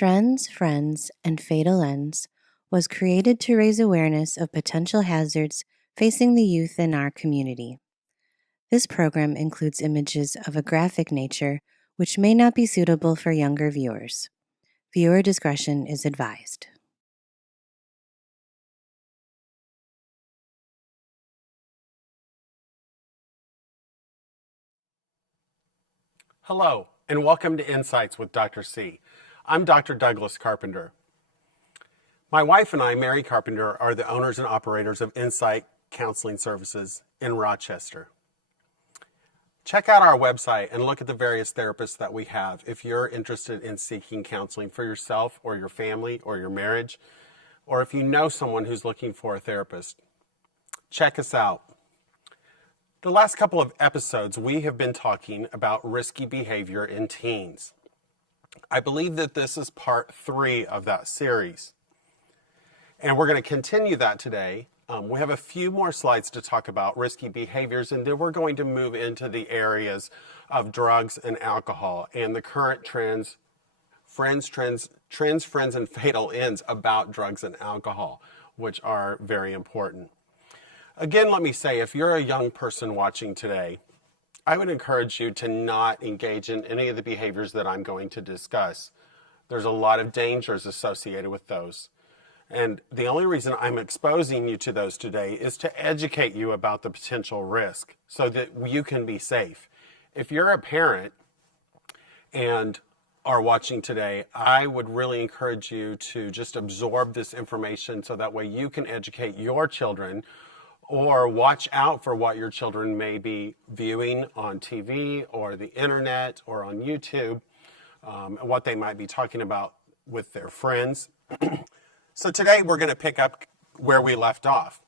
Trends, Friends, and Fatal Ends was created to raise awareness of potential hazards facing the youth in our community. This program includes images of a graphic nature which may not be suitable for younger viewers. Viewer discretion is advised. Hello, and welcome to Insights with Dr. C. I'm Dr. Douglas Carpenter. My wife and I, Mary Carpenter, are the owners and operators of Insight Counseling Services in Rochester. Check out our website and look at the various therapists that we have if you're interested in seeking counseling for yourself or your family or your marriage, or if you know someone who's looking for a therapist. Check us out. The last couple of episodes, we have been talking about risky behavior in teens. I believe that this is part 3 of that series. And we're going to continue that today. We have a few more slides to talk about risky behaviors, and then we're going to move into the areas of drugs and alcohol and the current trends, friends, and fatal ends about drugs and alcohol, which are very important. Again, let me say, if you're a young person watching today, I would encourage you to not engage in any of the behaviors that I'm going to discuss. There's a lot of dangers associated with those. And the only reason I'm exposing you to those today is to educate you about the potential risk so that you can be safe. If you're a parent and are watching today, I would really encourage you to just absorb this information so that way you can educate your children or watch out for what your children may be viewing on TV or the internet or on YouTube, and what they might be talking about with their friends. So today we're going to pick up where we left off,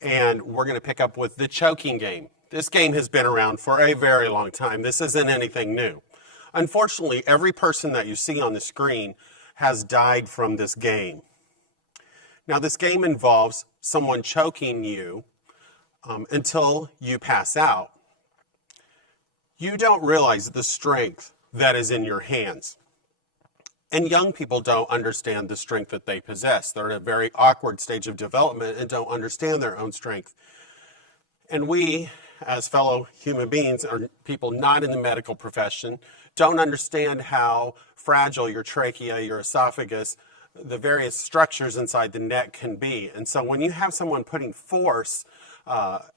and we're going to pick up with the choking game. This game has been around for a very long time. This isn't anything new. Unfortunately, every person that you see on the screen has died from this game. Now, this game involves someone choking you until you pass out. You don't realize the strength that is in your hands. And young people don't understand the strength that they possess. They're at a very awkward stage of development and don't understand their own strength. And we, as fellow human beings, or people not in the medical profession, don't understand how fragile your trachea, your esophagus, the various structures inside the neck can be. And so when you have someone putting force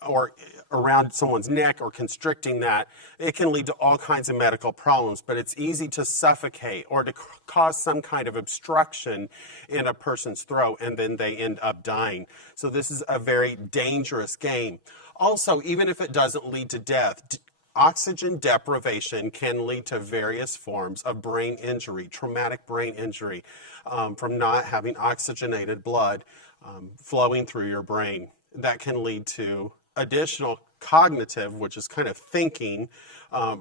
or around someone's neck or constricting that, it can lead to all kinds of medical problems, but it's easy to suffocate or to cause some kind of obstruction in a person's throat, and then they end up dying. So this is a very dangerous game. Also, even if it doesn't lead to death, oxygen deprivation can lead to various forms of brain injury, traumatic brain injury, from not having oxygenated blood flowing through your brain. That can lead to additional cognitive, which is kind of thinking,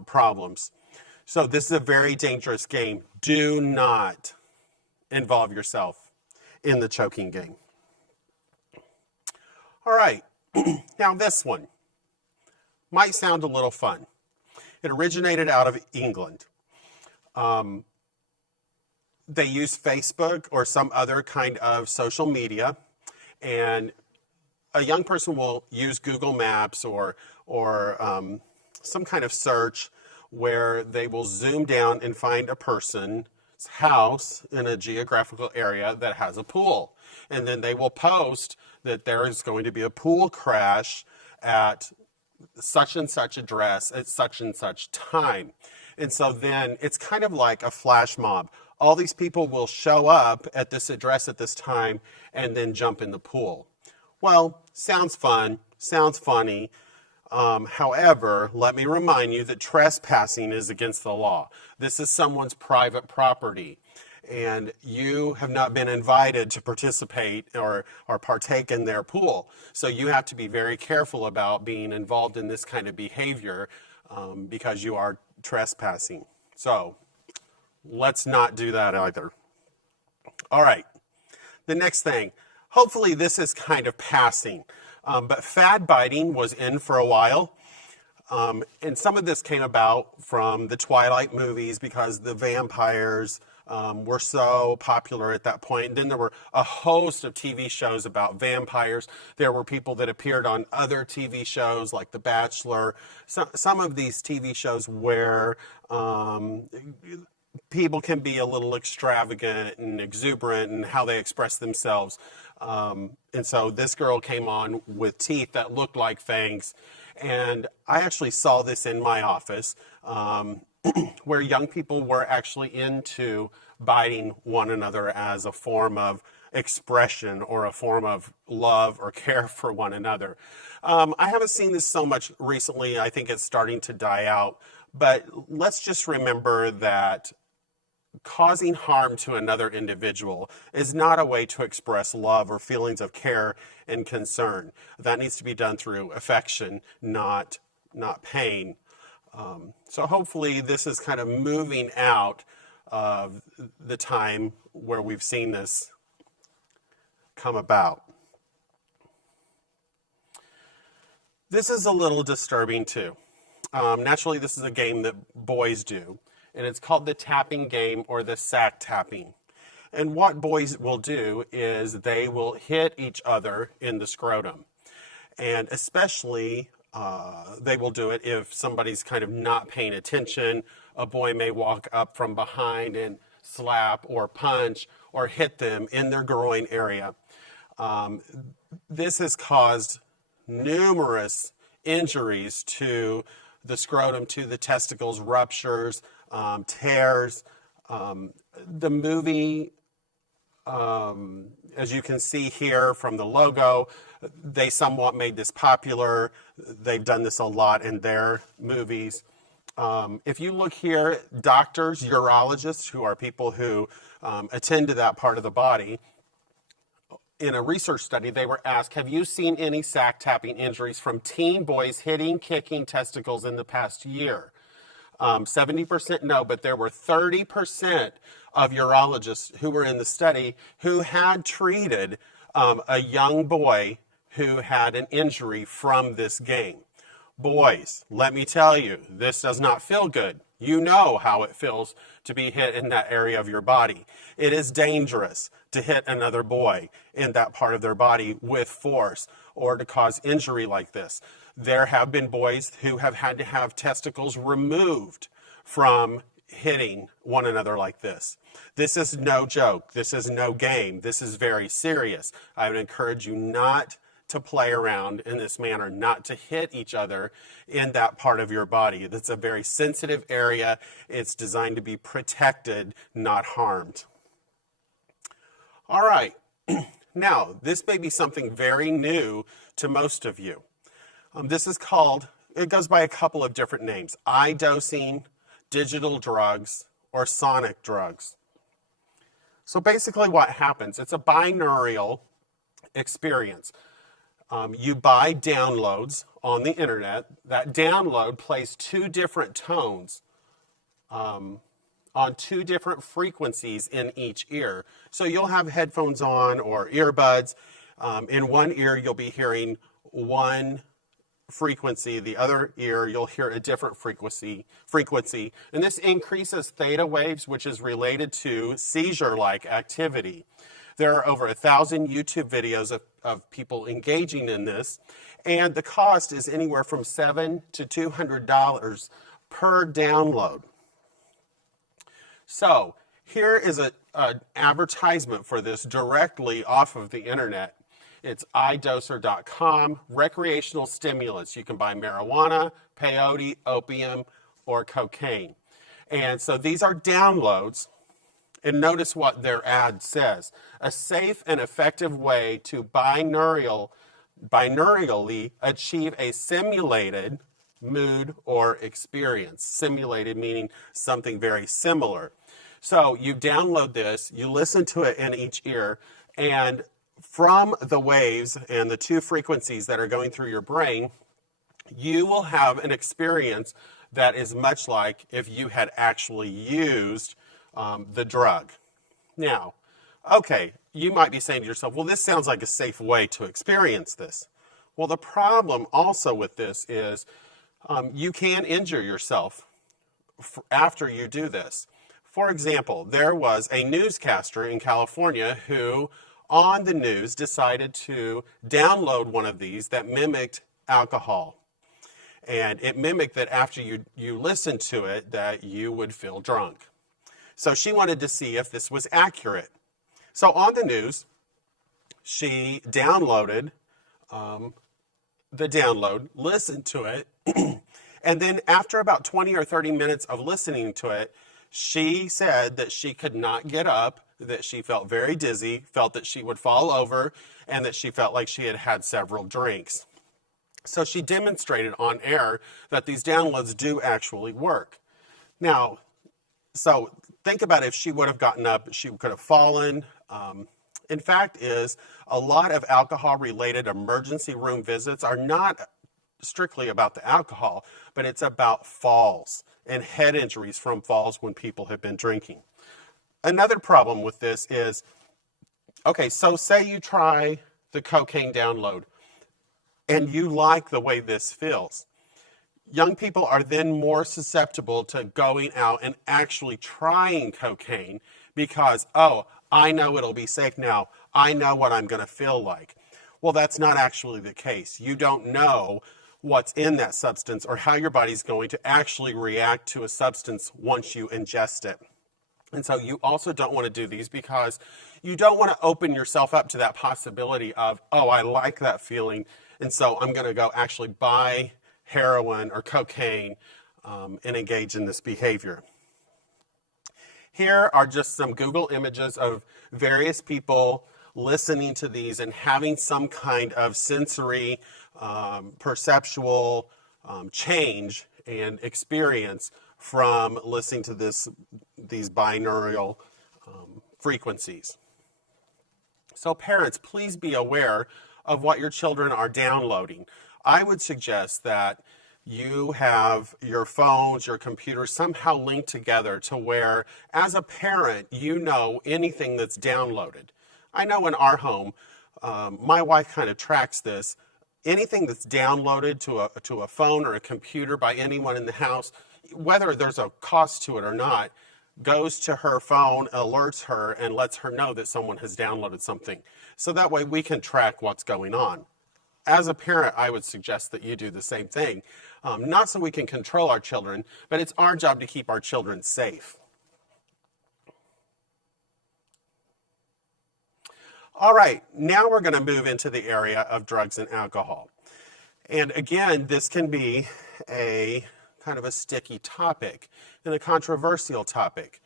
problems. So this is a very dangerous game. Do not involve yourself in the choking game. All right, now this one might sound a little fun. It originated out of England. They use Facebook or some other kind of social media, and a young person will use Google Maps or some kind of search where they will zoom down and find a person's house in a geographical area that has a pool. And then they will post that there is going to be a pool crash at such and such address at such and such time. And so then it's kind of like a flash mob. All these people will show up at this address at this time and then jump in the pool. Well, sounds fun, sounds funny. However, let me remind you that trespassing is against the law. This is someone's private property, and you have not been invited to participate or partake in their pool. So you have to be very careful about being involved in this kind of behavior because you are trespassing. So let's not do that either. All right, the next thing. Hopefully this is kind of passing, but fad biting was in for a while. And some of this came about from the Twilight movies because the vampires were so popular at that point. And then there were a host of TV shows about vampires. There were people that appeared on other TV shows like The Bachelor. Some of these TV shows where people can be a little extravagant and exuberant in how they express themselves. And so this girl came on with teeth that looked like fangs. And I actually saw this in my office where young people were actually into biting one another as a form of expression or a form of love or care for one another. I haven't seen this so much recently. I think it's starting to die out. But let's just remember that causing harm to another individual is not a way to express love or feelings of care and concern. That needs to be done through affection, not pain. So hopefully this is kind of moving out of the time where we've seen this come about. This is a little disturbing too. Naturally, this is a game that boys do, and it's called the tapping game or the sack tapping. And what boys will do is they will hit each other in the scrotum. And especially they will do it if somebody's kind of not paying attention. A boy may walk up from behind and slap or punch or hit them in their groin area. This has caused numerous injuries to the scrotum, to the testicles, ruptures, tears. The movie, as you can see here from the logo, they somewhat made this popular. They've done this a lot in their movies. If you look here, doctors, urologists, who are people who attend to that part of the body, in a research study, they were asked, have you seen any sack tapping injuries from teen boys hitting, kicking testicles in the past year? 70% no, but there were 30% of urologists who were in the study who had treated a young boy who had an injury from this game. Boys, let me tell you, this does not feel good. You know how it feels to be hit in that area of your body. It is dangerous to hit another boy in that part of their body with force or to cause injury like this. There have been boys who have had to have testicles removed from hitting one another like this. This is no joke. This is no game. This is very serious. I would encourage you not to play around in this manner, not to hit each other in that part of your body. That's a very sensitive area. It's designed to be protected, not harmed. All right. Now, this may be something very new to most of you. This is called, it goes by a couple of different names: eye dosing, digital drugs, or sonic drugs. So basically what happens, it's a binaural experience. You buy downloads on the internet. That download plays two different tones on two different frequencies in each ear. So you'll have headphones on or earbuds. In one ear, you'll be hearing one frequency. The other ear, you'll hear a different frequency. And this increases theta waves, which is related to seizure-like activity. There are over 1,000 YouTube videos of people engaging in this, and the cost is anywhere from $700 to $200 per download. So here is an advertisement for this directly off of the internet. It's idoser.com, recreational stimulants. You can buy marijuana, peyote, opium, or cocaine. And so these are downloads. And notice what their ad says: a safe and effective way to binaural binaural achieve a simulated mood or experience. Simulated meaning something very similar. So you download this, you listen to it in each ear, and from the waves and the two frequencies that are going through your brain, you will have an experience that is much like if you had actually used the drug. Now, okay, you might be saying to yourself, well, this sounds like a safe way to experience this. Well, the problem also with this is you can injure yourself after you do this. For example, there was a newscaster in California who, on the news, decided to download one of these that mimicked alcohol. And it mimicked that after you listened to it, that you would feel drunk. So she wanted to see if this was accurate. So on the news, she downloaded the download, listened to it, and then after about 20 or 30 minutes of listening to it, she said that she could not get up, that she felt very dizzy, felt that she would fall over, and that she felt like she had had several drinks. So she demonstrated on air that these downloads do actually work. Now, so think about if she would have gotten up, she could have fallen. In fact, is a lot of alcohol-related emergency room visits are not strictly about the alcohol, but it's about falls and head injuries from falls when people have been drinking. Another problem with this is, okay, so say you try the cocaine download and you like the way this feels. Young people are then more susceptible to going out and actually trying cocaine because, oh, I know it'll be safe now. I know what I'm going to feel like. Well, that's not actually the case. You don't know what's in that substance or how your body's going to actually react to a substance once you ingest it. And so you also don't want to do these because you don't want to open yourself up to that possibility of, oh, I like that feeling, and so I'm going to go actually buy heroin or cocaine and engage in this behavior. Here are just some Google images of various people listening to these and having some kind of sensory, perceptual change and experience from listening to these binaural frequencies. So parents, please be aware of what your children are downloading. I would suggest that you have your phones, your computers somehow linked together to where, as a parent, you know anything that's downloaded. I know in our home, my wife kind of tracks this. Anything that's downloaded to a phone or a computer by anyone in the house, whether there's a cost to it or not, goes to her phone, alerts her, and lets her know that someone has downloaded something. So that way we can track what's going on. As a parent, I would suggest that you do the same thing. Not so we can control our children, but it's our job to keep our children safe. All right, now we're going to move into the area of drugs and alcohol. And again, this can be a kind of a sticky topic and a controversial topic.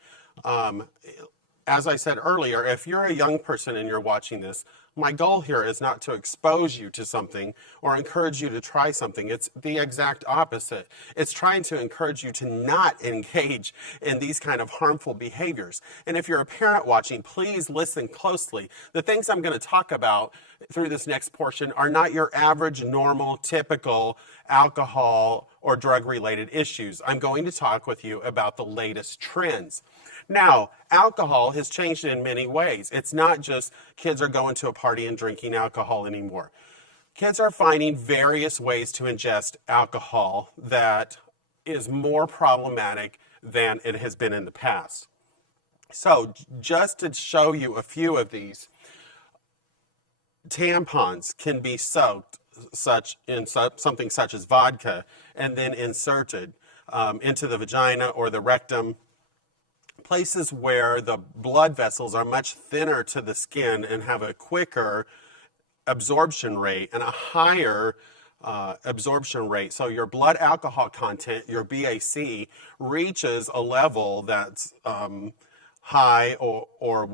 As I said earlier, if you're a young person and you're watching this, my goal here is not to expose you to something or encourage you to try something. It's the exact opposite. It's trying to encourage you to not engage in these kind of harmful behaviors. And if you're a parent watching, please listen closely. The things I'm going to talk about through this next portion are not your average, normal, typical alcohol or drug-related issues. I'm going to talk with you about the latest trends. Now, alcohol has changed in many ways. It's not just kids are going to a party and drinking alcohol anymore. Kids are finding various ways to ingest alcohol that is more problematic than it has been in the past. So, just to show you a few of these, tampons can be soaked in something such as vodka and then inserted into the vagina or the rectum. Places where the blood vessels are much thinner to the skin and have a quicker absorption rate and a higher absorption rate. So your blood alcohol content, your BAC, reaches a level that's high or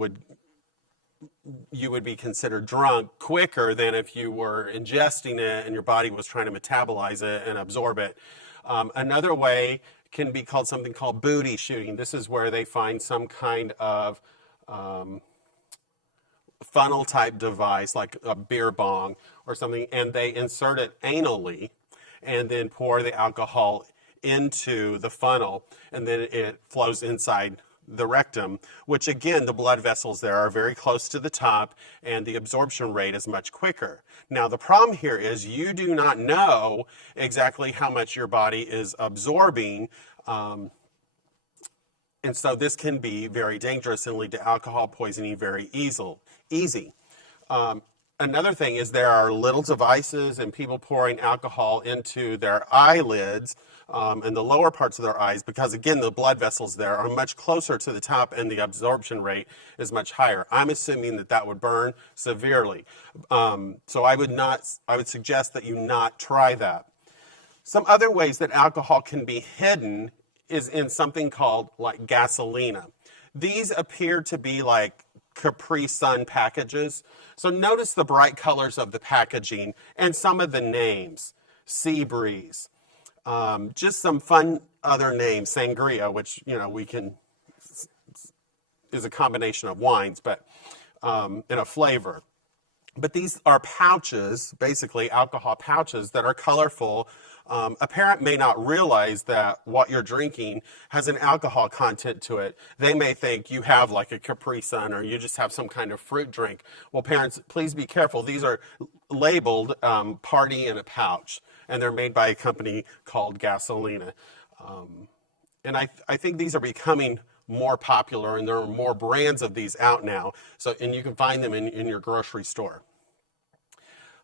you would be considered drunk quicker than if you were ingesting it and your body was trying to metabolize it and absorb it. Another way can be called something called booty shooting. This is where they find some kind of funnel type device like a beer bong or something, and they insert it anally and then pour the alcohol into the funnel, and then it flows inside the rectum, which again, the blood vessels there are very close to the top and the absorption rate is much quicker. Now, the problem here is you do not know exactly how much your body is absorbing And so this can be very dangerous and lead to alcohol poisoning very easy. Another thing is there are little devices and people pouring alcohol into their eyelids and the lower parts of their eyes because, again, the blood vessels there are much closer to the top and the absorption rate is much higher. I'm assuming that that would burn severely. So I would suggest that you not try that. Some other ways that alcohol can be hidden is in something called like gasolina. These appear to be like Capri Sun packages. So notice the bright colors of the packaging and some of the names. Sea Breeze, just some fun other names, Sangria, which, is a combination of wines, but in a flavor. But these are pouches, basically alcohol pouches that are colorful. A parent may not realize that what you're drinking has an alcohol content to it. They may think you have like a Capri Sun or you just have some kind of fruit drink. Well, parents, please be careful. These are labeled Party in a Pouch, and they're made by a company called Gasolina. And I think these are becoming more popular, and there are more brands of these out now. And you can find them in your grocery store.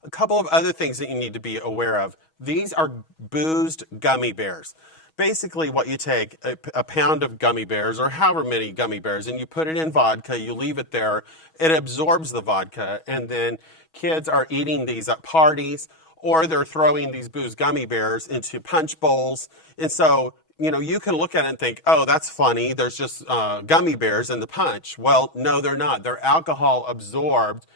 A couple of other things that you need to be aware of. These are boozed gummy bears. Basically, what you take, a pound of gummy bears, or however many gummy bears, and you put it in vodka, you leave it there, it absorbs the vodka, and then kids are eating these at parties, or they're throwing these boozed gummy bears into punch bowls. And so, you can look at it and think, oh, that's funny, there's just gummy bears in the punch. Well, no, they're not. They're alcohol absorbed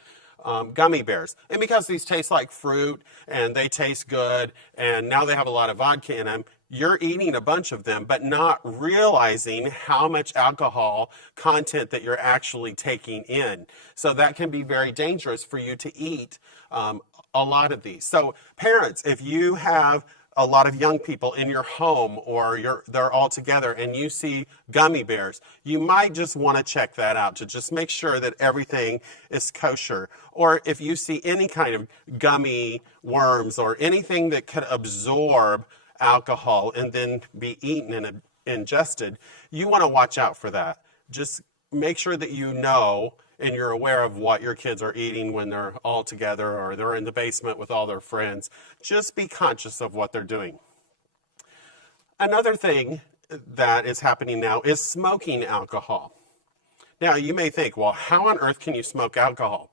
gummy bears. And because these taste like fruit and they taste good and now they have a lot of vodka in them, you're eating a bunch of them, but not realizing how much alcohol content that you're actually taking in. So that can be very dangerous for you to eat a lot of these. So parents, if you have a lot of young people in your home or they're all together and you see gummy bears, you might just want to check that out to just make sure that everything is kosher. Or if you see any kind of gummy worms or anything that could absorb alcohol and then be eaten and ingested, you want to watch out for that. Just make sure that you know and you're aware of what your kids are eating when they're all together or they're in the basement with all their friends. Just be conscious of what they're doing. Another thing that is happening now is smoking alcohol. Now, you may think, well, how on earth can you smoke alcohol?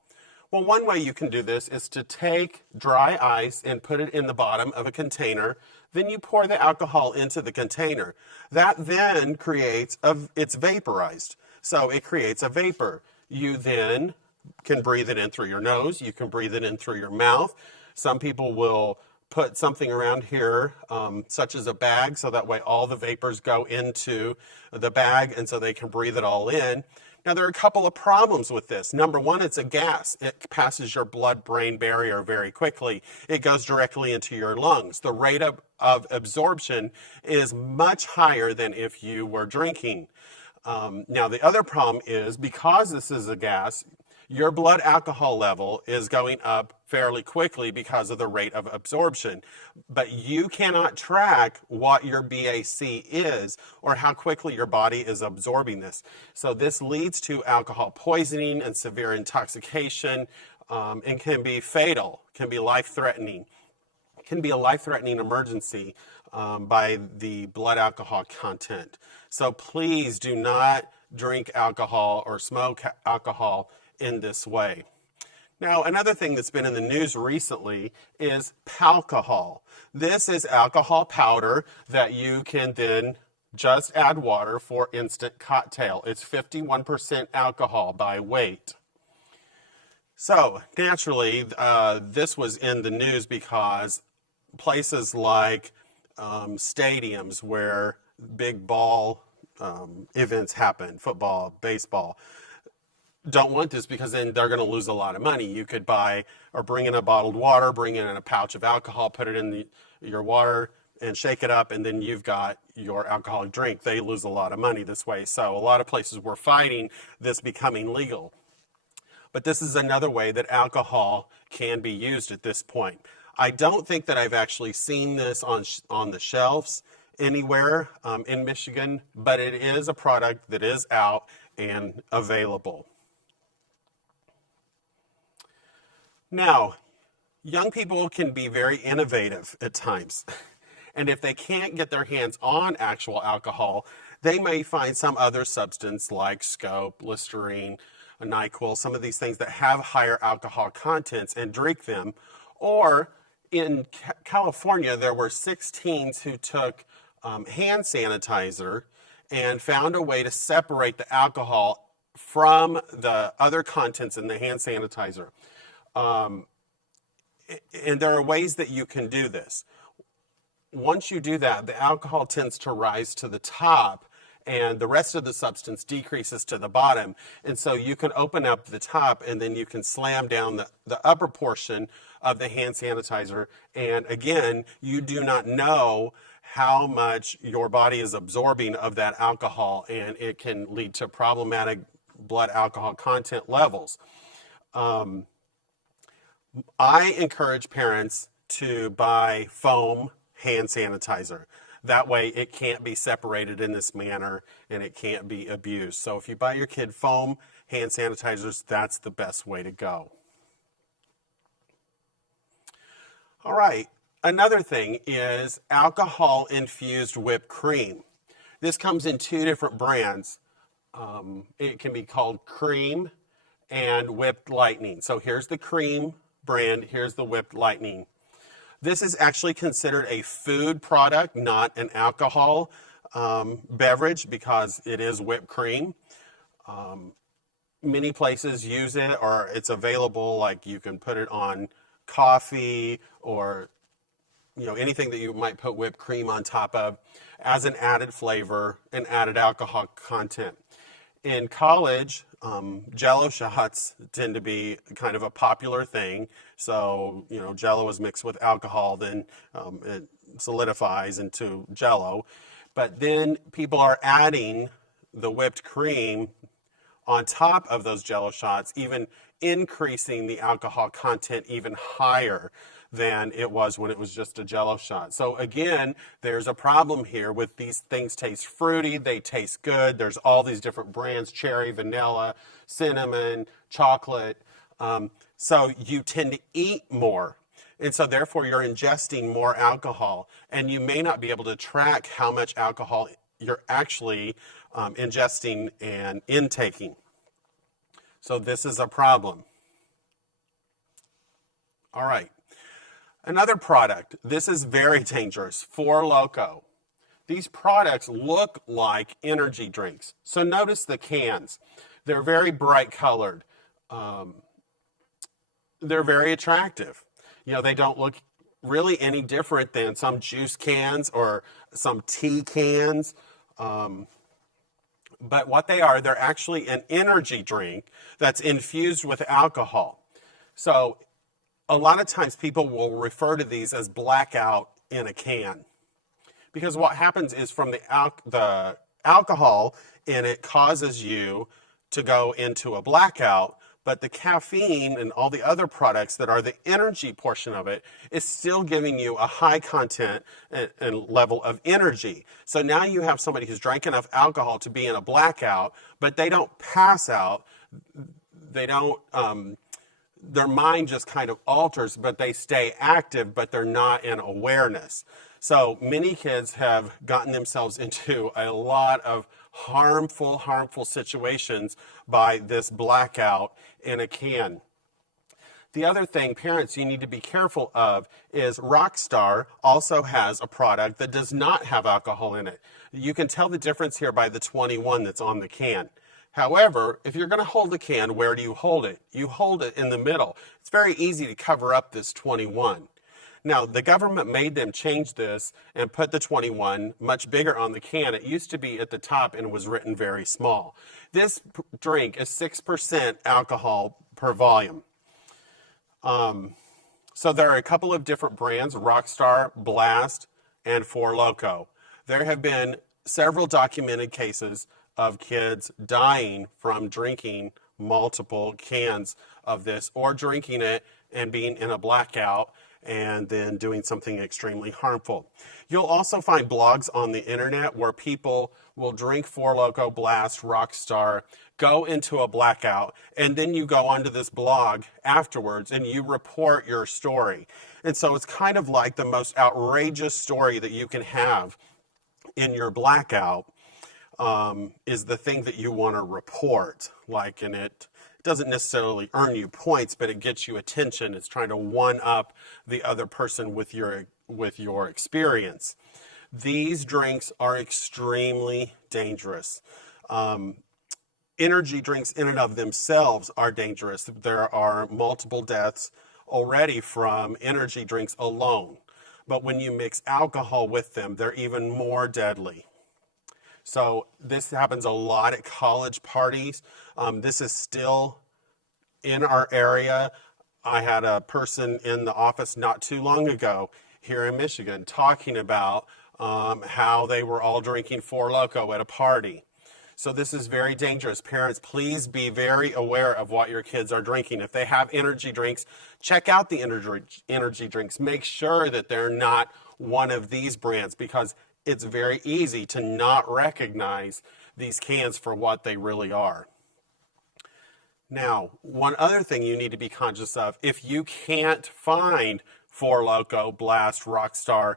Well, one way you can do this is to take dry ice and put it in the bottom of a container. Then you pour the alcohol into the container. That then it's vaporized. So it creates a vapor. You then can breathe it in through your nose. You can breathe it in through your mouth. Some people will put something around here, such as a bag, so that way all the vapors go into the bag and so they can breathe it all in. Now, there are a couple of problems with this. Number one, it's a gas. It passes your blood-brain barrier very quickly. It goes directly into your lungs. The rate of absorption is much higher than if you were drinking. Now, the other problem is because this is a gas, your blood alcohol level is going up fairly quickly because of the rate of absorption. But you cannot track what your BAC is or how quickly your body is absorbing this. So this leads to alcohol poisoning and severe intoxication and can be fatal, can be life-threatening. It can be a life-threatening emergency by the blood alcohol content. So please do not drink alcohol or smoke alcohol in this way. Now, another thing that's been in the news recently is palcohol. This is alcohol powder that you can then just add water for instant cocktail. It's 51% alcohol by weight. So naturally, this was in the news because places like stadiums where big ball events happen, football, baseball, don't want this because then they're going to lose a lot of money. You could buy or bring in a bottled water, bring in a pouch of alcohol, put it in your water and shake it up, and then you've got your alcoholic drink. They lose a lot of money this way. So a lot of places were fighting this becoming legal. But this is another way that alcohol can be used at this point. I don't think that I've actually seen this on the shelves anywhere in Michigan, but it is a product that is out and available. Now, young people can be very innovative at times. And if they can't get their hands on actual alcohol, they may find some other substance like Scope, Listerine, NyQuil, some of these things that have higher alcohol contents and drink them. Or in California, there were 6 teens who took hand sanitizer and found a way to separate the alcohol from the other contents in the hand sanitizer. And there are ways that you can do this. Once you do that, the alcohol tends to rise to the top and the rest of the substance decreases to the bottom. And so you can open up the top and then you can slam down the upper portion of the hand sanitizer. And again, you do not know how much your body is absorbing of that alcohol, and it can lead to problematic blood alcohol content levels. I encourage parents to buy foam hand sanitizer. That way it can't be separated in this manner and it can't be abused. So if you buy your kid foam hand sanitizers, that's the best way to go. All right, another thing is alcohol infused whipped cream. This comes in 2 different brands. It can be called Cream and Whipped Lightning. So here's the Cream brand, here's the Whipped Lightning. This is actually considered a food product, not an alcohol beverage, because it is whipped cream. Many places use it, or it's available, like you can put it on coffee or anything that you might put whipped cream on top of as an added flavor and added alcohol content. In college, Jello shots tend to be kind of a popular thing. So, Jello is mixed with alcohol, then it solidifies into Jello. But then people are adding the whipped cream on top of those Jello shots, even increasing the alcohol content even higher than it was when it was just a Jello shot. So again, there's a problem here with these things taste fruity, they taste good. There's all these different brands, cherry, vanilla, cinnamon, chocolate. So you tend to eat more. And so therefore you're ingesting more alcohol, and you may not be able to track how much alcohol you're actually ingesting and intaking. So this is a problem. All right. Another product, this is very dangerous, Four Loko. These products look like energy drinks. So notice the cans. They're very bright colored. They're very attractive. They don't look really any different than some juice cans or some tea cans. But what they are, they're actually an energy drink that's infused with alcohol. So a lot of times people will refer to these as blackout in a can, because what happens is from the alcohol in it causes you to go into a blackout, but the caffeine and all the other products that are the energy portion of it is still giving you a high content and level of energy. So now you have somebody who's drank enough alcohol to be in a blackout, but they don't pass out. They don't, their mind just kind of alters, but they stay active, but they're not in awareness. So many kids have gotten themselves into a lot of harmful situations by this blackout in a can. The other thing, parents, you need to be careful of is Rockstar also has a product that does not have alcohol in it. You can tell the difference here by the 21 that's on the can. However, if you're going to hold the can, where do you hold it? You hold it in the middle. It's very easy to cover up this 21. Now, the government made them change this and put the 21 much bigger on the can. It used to be at the top and was written very small. This drink is 6% alcohol per volume. So there are a couple of different brands, Rockstar, Blast, and Four Loko. There have been several documented cases of kids dying from drinking multiple cans of this, or drinking it and being in a blackout and then doing something extremely harmful. You'll also find blogs on the internet where people will drink Four Loko, Blast, Rockstar, go into a blackout, and then you go onto this blog afterwards and you report your story. And so it's kind of like the most outrageous story that you can have in your blackout is the thing that you want to report. And it doesn't necessarily earn you points, but it gets you attention. It's trying to one up the other person with your experience. These drinks are extremely dangerous. Energy drinks in and of themselves are dangerous. There are multiple deaths already from energy drinks alone. But when you mix alcohol with them, they're even more deadly. So this happens a lot at college parties. This is still in our area. I had a person in the office not too long ago here in Michigan talking about how they were all drinking Four Loko at a party. So this is very dangerous. Parents, please be very aware of what your kids are drinking. If they have energy drinks, check out the energy drinks. Make sure that they're not one of these brands, because it's very easy to not recognize these cans for what they really are. Now, one other thing you need to be conscious of, if you can't find Four Loko, Blast, Rockstar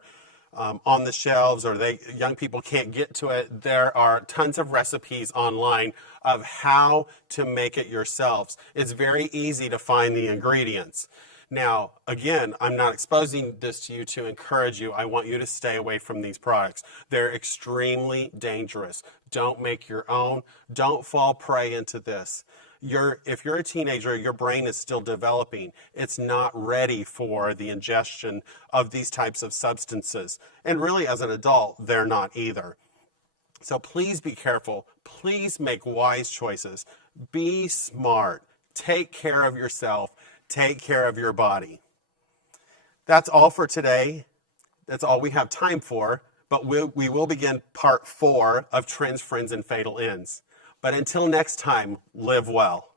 on the shelves, or young people can't get to it, there are tons of recipes online of how to make it yourselves. It's very easy to find the ingredients. Now, again, I'm not exposing this to you to encourage you. I want you to stay away from these products. They're extremely dangerous. Don't make your own. Don't fall prey into this. If you're a teenager, your brain is still developing. It's not ready for the ingestion of these types of substances. And really, as an adult, they're not either. So please be careful. Please make wise choices. Be smart. Take care of yourself. Take care of your body. That's all for today. That's all we have time for. But we will begin part 4 of Trends, Friends, and Fatal Ends. But until next time, live well.